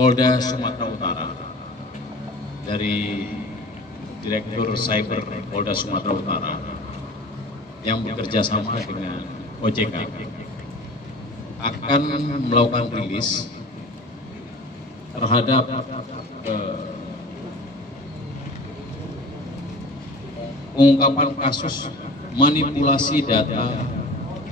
Polda Sumatera Utara dari Direktur Cyber Polda Sumatera Utara yang bekerja sama dengan OJK akan melakukan rilis terhadap pengungkapan kasus manipulasi data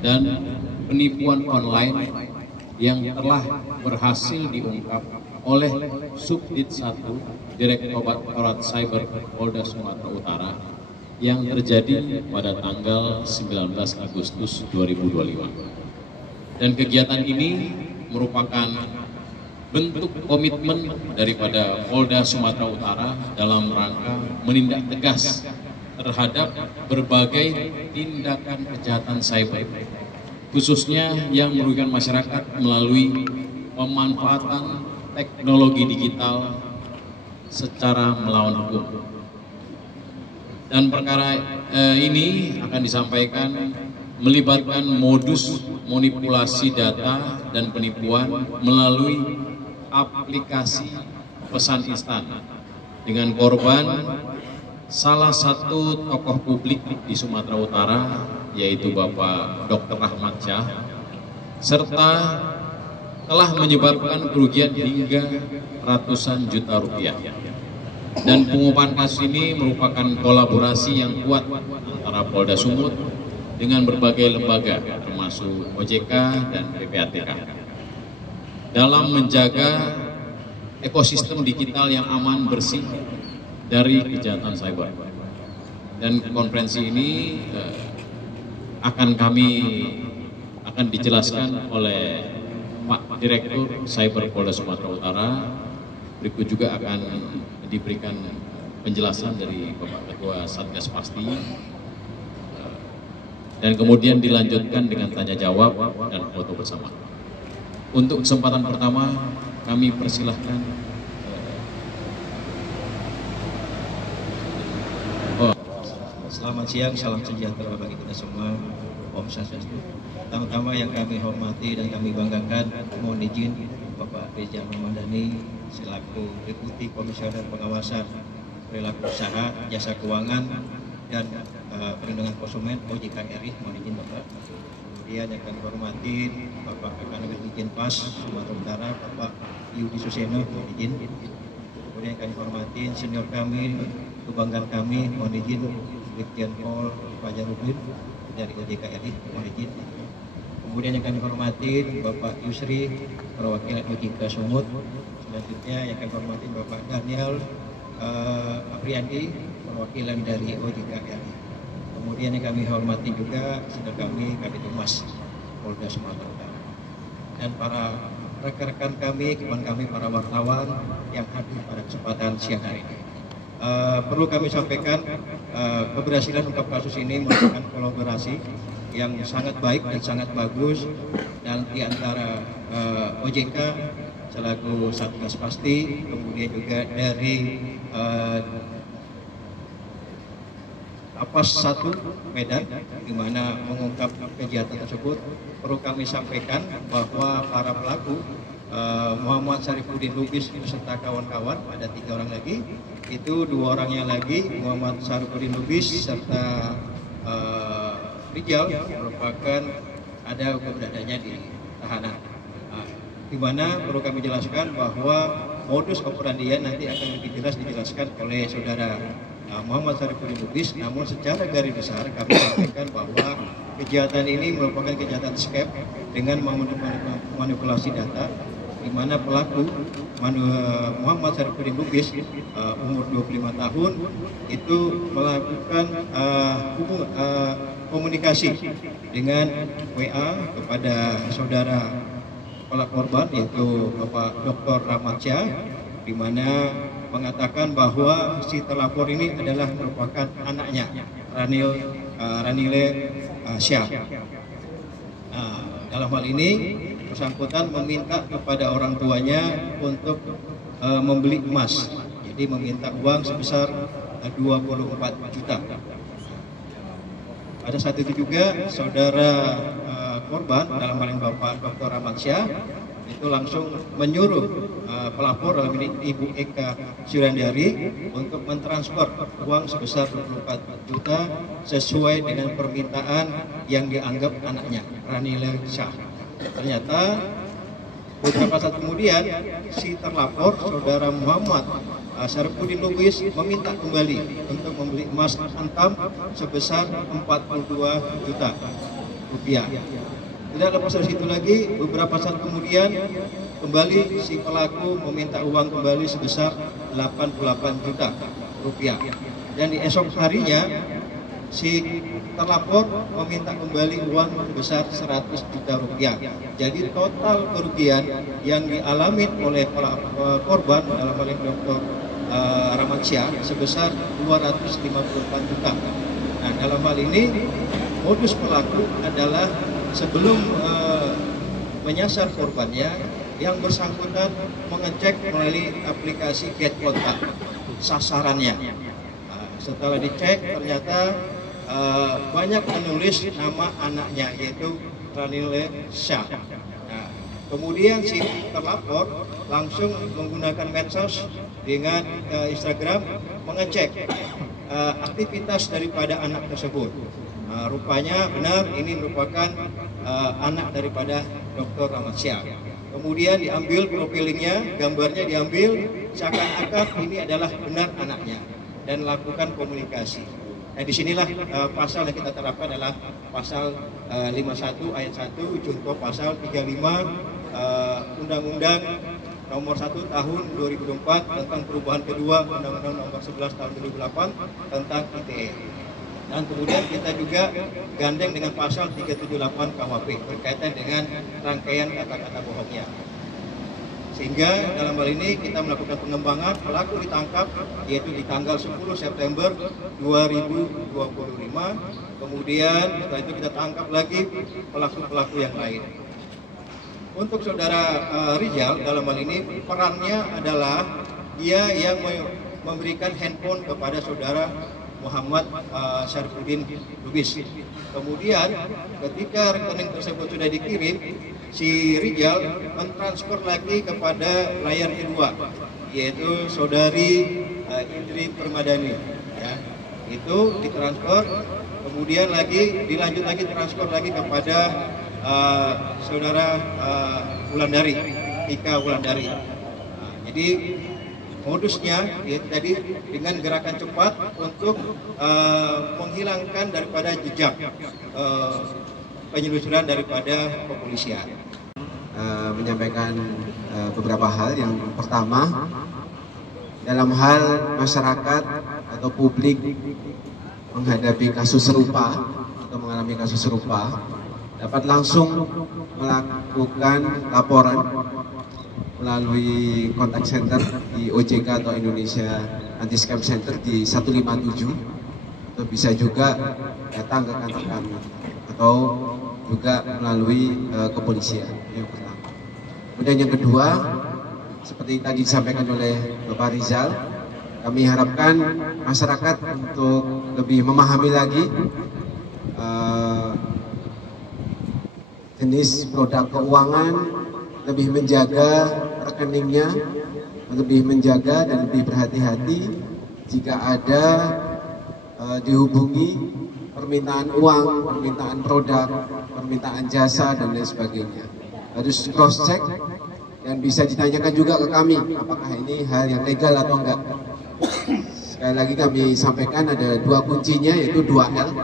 dan penipuan online yang telah berhasil diungkap oleh Subdit 1 Direktorat Cyber Polda Sumatera Utara yang terjadi pada tanggal 19 Agustus 2025. Dan kegiatan ini merupakan bentuk komitmen daripada Polda Sumatera Utara dalam rangka menindak tegas terhadap berbagai tindakan kejahatan cyber, khususnya yang merugikan masyarakat melalui pemanfaatan teknologi digital secara melawan hukum. Dan perkara ini akan disampaikan melibatkan modus manipulasi data dan penipuan melalui aplikasi pesan instan dengan korban salah satu tokoh publik di Sumatera Utara, yaitu Bapak Dr. Rahmat Syah, serta telah menyebabkan kerugian hingga ratusan juta rupiah. Dan pengungkapan kasus ini merupakan kolaborasi yang kuat antara Polda Sumut dengan berbagai lembaga, termasuk OJK dan PPATK, dalam menjaga ekosistem digital yang aman, bersih dari kejahatan cyber. Dan konferensi ini akan dijelaskan oleh Pak Direktur Cyber Polda Sumatera Utara. Berikut juga akan diberikan penjelasan dari Bapak Ketua Satgas Pasti, dan kemudian dilanjutkan dengan tanya jawab dan foto bersama. Untuk kesempatan pertama kami persilahkan Selamat siang, salam sejahtera bagi kita semua. Om Swastiastu. Pertama-tama yang kami hormati dan kami banggakan, mohon izin Bapak Rizal Ramadhani selaku Deputi Komisioner Pengawasan Perilaku Usaha, Jasa Keuangan dan Perlindungan Konsumen OJK RI, mohon izin Bapak. Kemudian yang kami hormati Bapak Kanwil Dijenpas Sumatera Utara, Bapak Yudi Suseno, mohon izin. Kemudian yang kami hormati senior kami, kebanggaan kami, mohon izin Brigjen Pol Fajarudin dari OJK RI, mohon izin. Kemudian yang kami hormati Bapak Yusri, perwakilan OJK Sumut. Selanjutnya yang kami hormati Bapak Daniel Apriandi, perwakilan dari OJK RI. Kemudian yang kami hormati juga saudara kami Kabid Humas Polda Sumatera Utara, dan para rekan-rekan kami, kawan kami, para wartawan yang hadir pada kesempatan siang hari ini. Perlu kami sampaikan keberhasilan ungkap kasus ini merupakan kolaborasi yang sangat baik dan sangat bagus, dan di antara OJK selaku Satgas Pasti, kemudian juga dari Lapas 1 Medan, di mana mengungkap kejahatan tersebut. Perlu kami sampaikan bahwa para pelaku Muhammad Syarifuddin Lubis beserta kawan-kawan, ada 3 orang lagi, itu 2 orangnya lagi, Muhammad Syarifuddin Lubis serta Rijal, merupakan ada keberadaannya di tahanan. Di mana perlu kami jelaskan bahwa modus operandi nanti akan lebih jelas dijelaskan oleh saudara Muhammad Syarifuddin Lubis. Namun secara garis besar kami sampaikan bahwa kejahatan ini merupakan kejahatan scam dengan manipulasi data, di mana pelaku Muhammad Syarifuddin Lubis umur 25 tahun itu melakukan komunikasi dengan WA kepada saudara kepala korban, yaitu Bapak Dr. Rahmat Syah, di mana mengatakan bahwa si terlapor ini adalah merupakan anaknya, Ranile Syah. Dalam hal ini bersangkutan meminta kepada orang tuanya untuk membeli emas, jadi meminta uang sebesar 24 juta. Pada saat itu juga saudara korban, dalam hal ini Bapak Dr. Rahmat Syah, itu langsung menyuruh pelapor dalam ini Ibu Eka Suryandari untuk mentransfer uang sebesar 24 juta sesuai dengan permintaan yang dianggap anaknya, Ranile Syah. Ternyata beberapa saat kemudian si terlapor saudara Muhammad Syarifudin Lubis meminta kembali untuk membeli emas antam sebesar 42 juta rupiah. Tidak lepas dari situ lagi, beberapa saat kemudian kembali si pelaku meminta uang kembali sebesar 88 juta rupiah. Dan di esok harinya si terlapor meminta kembali uang sebesar 100 juta rupiah. Jadi total kerugian yang dialami oleh korban dalam hal ini Dr. Rahmat Syah sebesar 254 juta. Nah, dalam hal ini modus pelaku adalah sebelum menyasar korbannya, yang bersangkutan mengecek melalui aplikasi Get Kontak sasarannya. Setelah dicek ternyata banyak menulis nama anaknya, yaitu Ranile Syah. Nah, kemudian si terlapor langsung menggunakan medsos dengan Instagram mengecek aktivitas daripada anak tersebut. Rupanya benar ini merupakan anak daripada Dr. Rahmat Syah. Kemudian diambil profilingnya, gambarnya diambil, seakan-akan ini adalah benar anaknya, dan lakukan komunikasi. Nah, disinilah pasal yang kita terapkan adalah pasal 51 ayat 1 junto pasal 35 Undang-Undang nomor 1 tahun 2004 tentang perubahan kedua Undang-Undang nomor 11 tahun 2008 tentang ITE. Dan kemudian kita juga gandeng dengan pasal 378 KUHP berkaitan dengan rangkaian kata-kata bohongnya. Sehingga dalam hal ini kita melakukan pengembangan, pelaku ditangkap yaitu di tanggal 10 September 2025. Kemudian setelah itu kita tangkap lagi pelaku-pelaku yang lain. Untuk saudara Rizal dalam hal ini perannya adalah dia yang memberikan handphone kepada saudara Muhammad Syarifudin Lubis. Kemudian ketika rekening tersebut sudah dikirim, si Rizal mentransfer lagi kepada layar kedua, yaitu saudari Indri Permadani. Ya, itu ditransfer, kemudian dilanjut lagi transfer lagi kepada saudara Wulandari, Ika Wulandari. Nah, jadi modusnya tadi dengan gerakan cepat untuk menghilangkan daripada jejak penyelusuran daripada kepolisian. Menyampaikan beberapa hal. Yang pertama, dalam hal masyarakat atau publik menghadapi kasus serupa atau mengalami kasus serupa, dapat langsung melakukan laporan melalui kontak center di OJK atau Indonesia Anti Scam Center di 157, atau bisa juga datang ke kantor kami atau juga melalui kepolisian. Yang pertama. Kemudian yang kedua, seperti tadi disampaikan oleh Bapak Rizal, kami harapkan masyarakat untuk lebih memahami lagi jenis produk keuangan, lebih menjaga rekeningnya, lebih menjaga dan lebih berhati-hati jika ada dihubungi permintaan uang, permintaan produk, permintaan jasa dan lain sebagainya. Harus cross check dan bisa ditanyakan juga ke kami apakah ini hal yang legal atau enggak. Sekali lagi kami sampaikan ada dua kuncinya, yaitu 2L.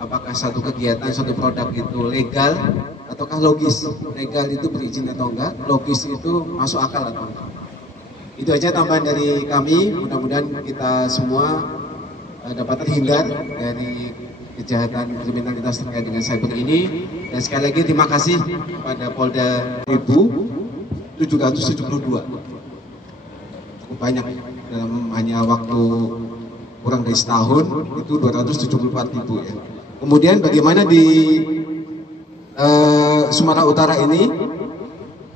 Apakah satu kegiatan, satu produk itu legal ataukah logis. Legal itu berizin atau enggak, logis itu masuk akal atau enggak. Itu aja tambahan dari kami. Mudah-mudahan kita semua dapat terhindar dari kejahatan kriminalitas terkait dengan cyber ini. Dan sekali lagi terima kasih kepada Polda 1772. Cukup banyak, dalam hanya waktu kurang dari setahun itu 274.000 ya. Kemudian bagaimana di Sumatera Utara ini,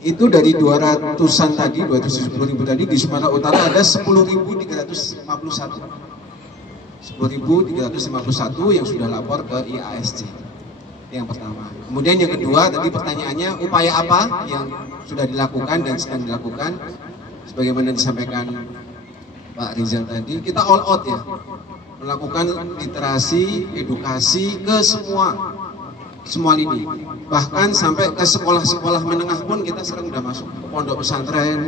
itu dari 200-an tadi, 270.000 tadi, di Sumatera Utara ada 10.351 yang sudah lapor ke IASC. Yang pertama. Kemudian yang kedua, tadi pertanyaannya upaya apa yang sudah dilakukan dan sedang dilakukan, sebagaimana disampaikan Pak Rizal tadi, kita all out ya, melakukan literasi, edukasi ke semua lini, bahkan sampai ke sekolah-sekolah menengah pun kita sekarang sudah masuk ke pondok pesantren,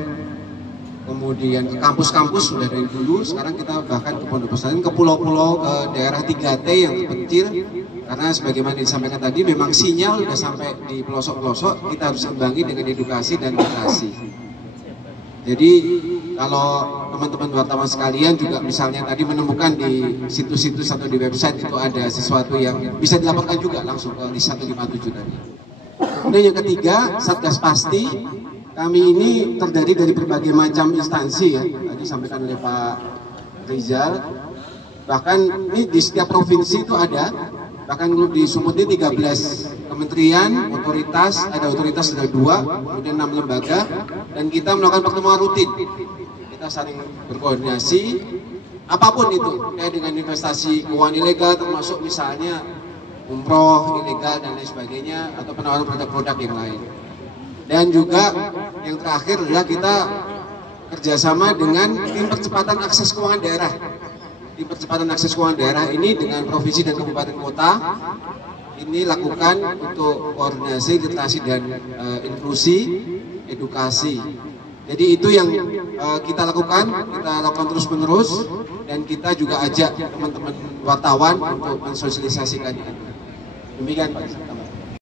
kemudian ke kampus-kampus sudah dari dulu, sekarang kita bahkan ke pondok pesantren, ke pulau-pulau, ke daerah 3T yang terpencil. Karena sebagaimana disampaikan tadi, memang sinyal sudah sampai di pelosok-pelosok, kita harus imbangi dengan edukasi dan literasi. Jadi kalau teman-teman wartawan sekalian juga misalnya tadi menemukan di situs-situs atau di website itu ada sesuatu yang bisa dilaporkan juga langsung ke di 157 tadi. Kemudian yang ketiga, Satgas Pasti. Kami ini terdiri dari berbagai macam instansi ya, tadi disampaikan oleh Pak Rizal. Bahkan ini di setiap provinsi itu ada, bahkan di Sumut ini 13 kementerian, otoritas, ada 2, kemudian 6 lembaga, dan kita melakukan pertemuan rutin. Kita saling berkoordinasi, apapun itu, kayak dengan investasi keuangan ilegal, termasuk misalnya umroh ilegal dan lain sebagainya, atau penawaran produk-produk yang lain. Dan juga yang terakhir adalah kita kerjasama dengan tim percepatan akses keuangan daerah. Tim percepatan akses keuangan daerah ini dengan provinsi dan kabupaten kota ini lakukan untuk koordinasi, literasi dan inklusi, edukasi. Jadi itu yang kita lakukan terus-menerus, dan kita juga ajak teman-teman wartawan untuk mensosialisasikan itu. Demikian Pak.